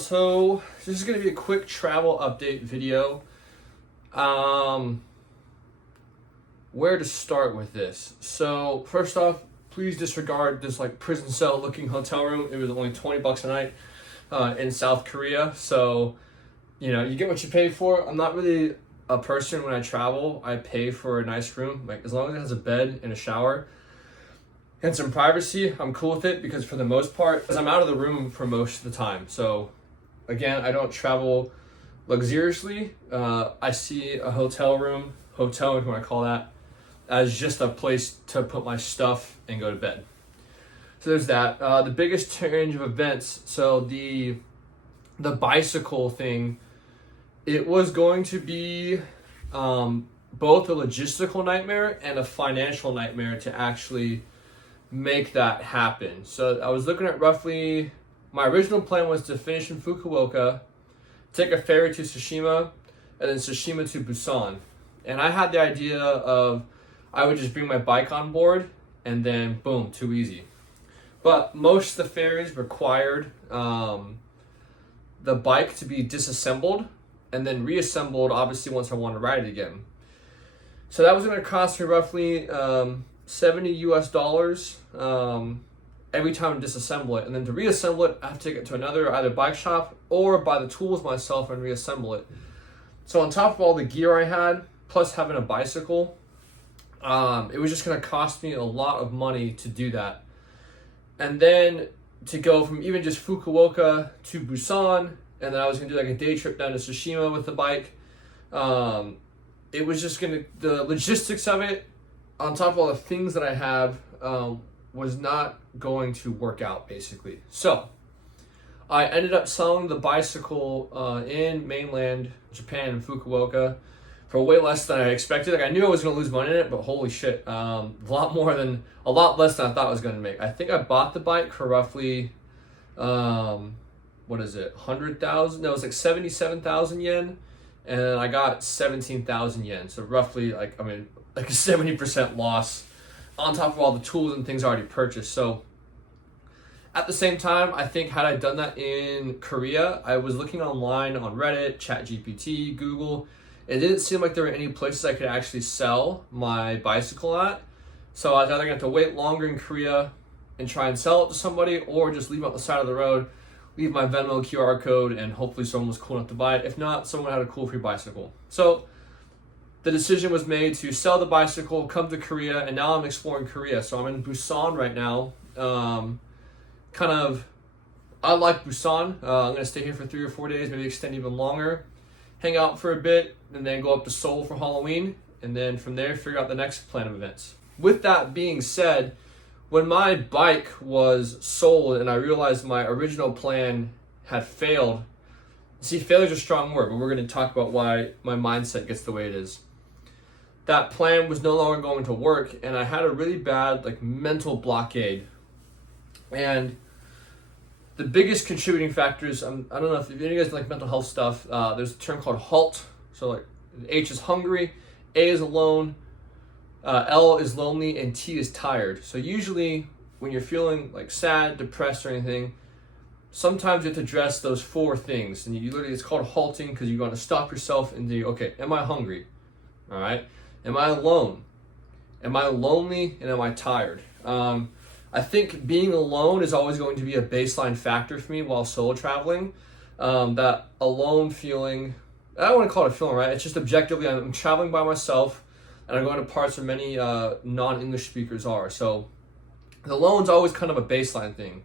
So this is going to be a quick travel update video. Where to start with this? So first off, please disregard this like prison cell looking hotel room. It was only $20 a night in South Korea. So, you know, you get what you pay for. I'm not really a person when I travel. I pay for a nice room. Like as long as it has a bed and a shower and some privacy, I'm cool with it because for the most part, because I'm out of the room for most of the time. So again, I don't travel luxuriously. I see a hotel room, if you want to call that, as just a place to put my stuff and go to bed. So there's that. The biggest change of events, so the bicycle thing, it was going to be both a logistical nightmare and a financial nightmare to actually make that happen. So I was looking at roughly, my original plan was to finish in Fukuoka, take a ferry to Tsushima, and then Tsushima to Busan. And I had the idea of I would just bring my bike on board and then boom, too easy. But most of the ferries required the bike to be disassembled and then reassembled, obviously, once I wanted to ride it again. So that was going to cost me roughly $70 every time to disassemble it. And then to reassemble it, I have to take it to another either bike shop or buy the tools myself and reassemble it. So on top of all the gear I had, plus having a bicycle, it was just going to cost me a lot of money to do that. And then to go from even just Fukuoka to Busan, and then I was going to do like a day trip down to Tsushima with the bike. It was just going to, the logistics of it, on top of all the things that I have, was not going to work out, basically. So I ended up selling the bicycle in mainland Japan, in Fukuoka, for way less than I expected. Like I knew I was going to lose money in it, but holy shit, a lot less than I thought I was going to make. I think I bought the bike for roughly, what is it, 100,000? No, it was like 77,000 yen, and I got 17,000 yen. So roughly, like a 70% loss on top of all the tools and things I already purchased. So at the same time, I think had I done that in Korea, I was looking online on Reddit, ChatGPT, Google. It didn't seem like there were any places I could actually sell my bicycle at. So I was either going to have to wait longer in Korea and try and sell it to somebody, or just leave it on the side of the road, leave my Venmo QR code, and hopefully someone was cool enough to buy it. If not, someone had a cool free bicycle. So the decision was made to sell the bicycle, come to Korea, and now I'm exploring Korea. So I'm in Busan right now. I like Busan. I'm going to stay here for 3 or 4 days, maybe extend even longer, hang out for a bit, and then go up to Seoul for Halloween, and then from there figure out the next plan of events. With that being said, when my bike was sold and I realized my original plan had failed, see, failure is a strong word, but we're going to talk about why my mindset gets the way it is. That plan was no longer going to work, and I had a really bad mental blockade. And the biggest contributing factors, I don't know if any of you guys like mental health stuff, there's a term called HALT. So H is hungry, A is alone, L is lonely, and T is tired. So usually when you're feeling sad, depressed, or anything, sometimes you have to address those 4 things. And you literally, it's called halting, because you want to stop yourself and do, okay, am I hungry? All right. Am I alone? Am I lonely? And am I tired? I think being alone is always going to be a baseline factor for me while solo traveling. That alone feeling, I don't want to call it a feeling, right? It's just objectively, I'm traveling by myself, and I'm going to parts where many non-English speakers are. So the alone's always kind of a baseline thing.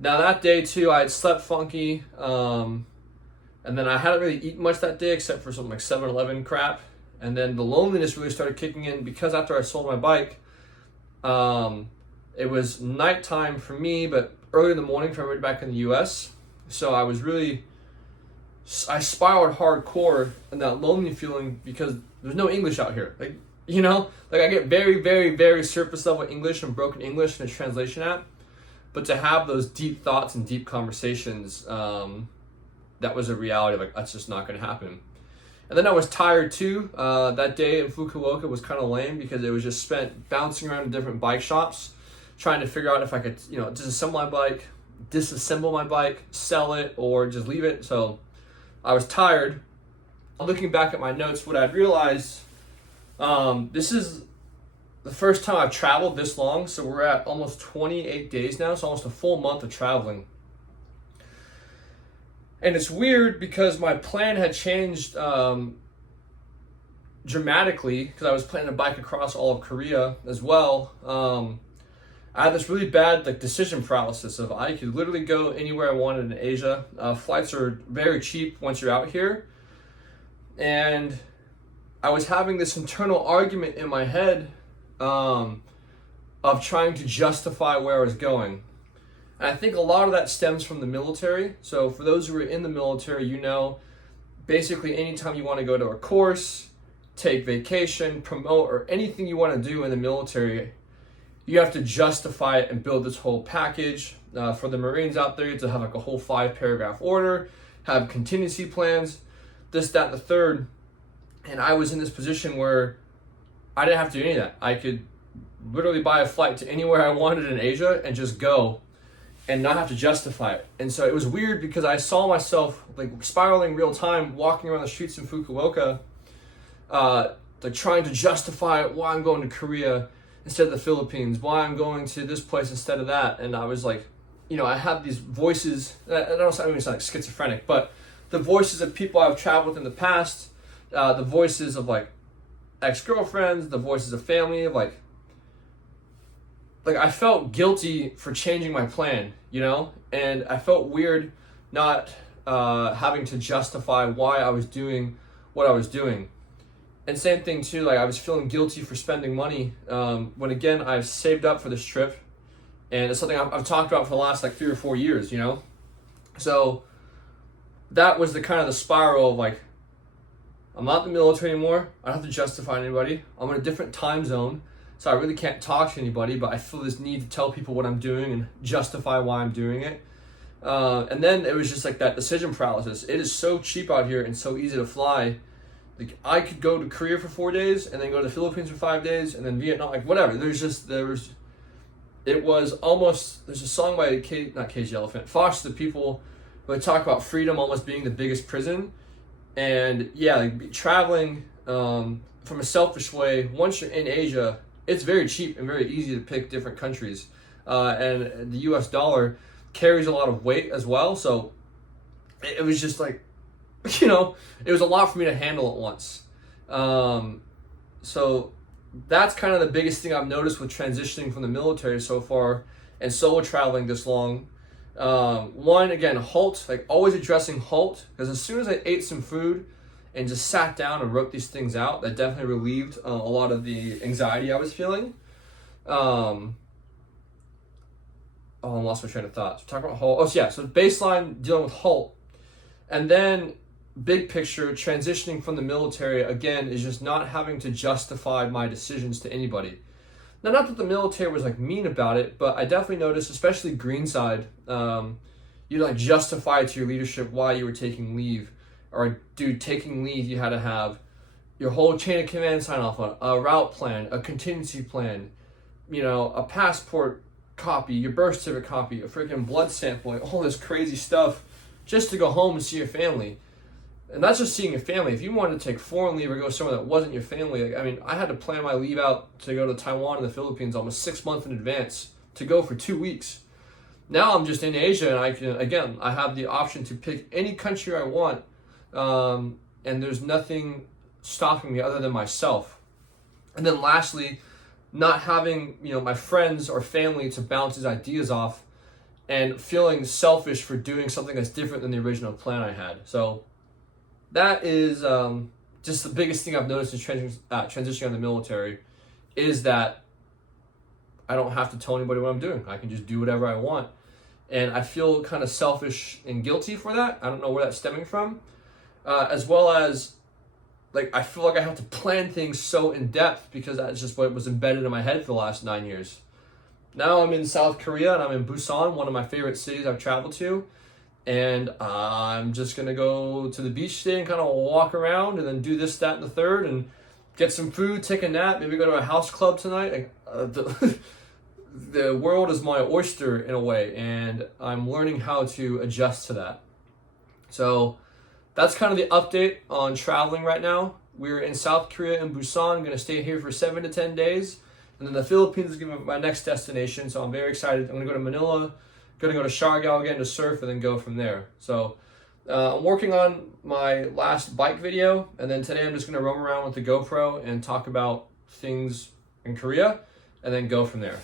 Now that day too, I had slept funky, and then I hadn't really eaten much that day except for some 7-Eleven crap. And then the loneliness really started kicking in because after I sold my bike, it was nighttime for me, but early in the morning for everybody back in the US. So I spiraled hardcore in that lonely feeling because there's no English out here. I get very, very, very surface level English and broken English in a translation app. But to have those deep thoughts and deep conversations, that was a reality of that's just not going to happen. And then I was tired too. That day in Fukuoka was kind of lame because it was just spent bouncing around to different bike shops, trying to figure out if I could, disassemble my bike, disassemble my bike, sell it, or just leave it. So I was tired. Looking back at my notes, what I'd realized, this is the first time I've traveled this long. So we're at almost 28 days now. So almost a full month of traveling. And it's weird because my plan had changed dramatically, because I was planning to bike across all of Korea as well. I had this really bad decision paralysis of I could literally go anywhere I wanted in Asia. Flights are very cheap once you're out here. And I was having this internal argument in my head of trying to justify where I was going. And I think a lot of that stems from the military. So for those who are in the military, you know, basically anytime you want to go to a course, take vacation, promote, or anything you want to do in the military, you have to justify it and build this whole package. For the Marines out there, you have to have a whole 5-paragraph order, have contingency plans, this, that, and the third. And I was in this position where I didn't have to do any of that. I could literally buy a flight to anywhere I wanted in Asia and just go and not have to justify it. And so it was weird because I saw myself spiraling real time, walking around the streets in Fukuoka, trying to justify why I'm going to Korea instead of the Philippines, why I'm going to this place instead of that. And I was like, I have these voices. I don't sound like schizophrenic, but the voices of people I've traveled with in the past, the voices of ex-girlfriends, the voices of family, of I felt guilty for changing my plan, and I felt weird not having to justify why I was doing what I was doing. And same thing too, I was feeling guilty for spending money when again I've saved up for this trip, and it's something I've talked about for the last 3 or 4 years, So that was the kind of the spiral of I'm not in the military anymore. I don't have to justify anybody. I'm in a different time zone, so I really can't talk to anybody, but I feel this need to tell people what I'm doing and justify why I'm doing it. And then it was just that decision paralysis. It is so cheap out here and so easy to fly. I could go to Korea for 4 days and then go to the Philippines for 5 days and then Vietnam, whatever. There's a song by not Cage the Elephant, Foster the People, where they talk about freedom almost being the biggest prison. And yeah, traveling from a selfish way, once you're in Asia, it's very cheap and very easy to pick different countries. And the US dollar carries a lot of weight as well. So it was just it was a lot for me to handle at once. So that's kind of the biggest thing I've noticed with transitioning from the military so far and solo traveling this long. One, again, halt, always addressing halt, because as soon as I ate some food and just sat down and wrote these things out, that definitely relieved a lot of the anxiety I was feeling. I lost my train of thought. So talking about halt. So baseline, dealing with halt. And then big picture, transitioning from the military, again, is just not having to justify my decisions to anybody. Now, not that the military was mean about it, but I definitely noticed, especially Greenside, you justify to your leadership why you were taking leave. Or, dude, taking leave, you had to have your whole chain of command sign off on a route plan, a contingency plan, a passport copy, your birth certificate copy, a freaking blood sample, all this crazy stuff just to go home and see your family. And that's just seeing your family. If you wanted to take foreign leave or go somewhere that wasn't your family, I had to plan my leave out to go to Taiwan and the Philippines almost 6 months in advance to go for 2 weeks. Now I'm just in Asia and I have the option to pick any country I want. And there's nothing stopping me other than myself. And then lastly, not having, my friends or family to bounce these ideas off and feeling selfish for doing something that's different than the original plan I had. So that is just the biggest thing I've noticed in transitioning on the military, is that I don't have to tell anybody what I'm doing. I can just do whatever I want. And I feel kind of selfish and guilty for that. I don't know where that's stemming from. As well as, I feel like I have to plan things so in depth because that's just what was embedded in my head for the last 9 years. Now I'm in South Korea and I'm in Busan, one of my favorite cities I've traveled to. And I'm just going to go to the beach today and kind of walk around and then do this, that, and the third and get some food, take a nap, maybe go to a house club tonight. the world is my oyster in a way, and I'm learning how to adjust to that. So that's kind of the update on traveling right now. We're in South Korea in Busan. I'm going to stay here for 7 to 10 days. And then the Philippines is going to be my next destination. So I'm very excited. I'm going to go to Manila, going to go to Siargao again to surf, and then go from there. So I'm working on my last bike video. And then today I'm just going to roam around with the GoPro and talk about things in Korea and then go from there.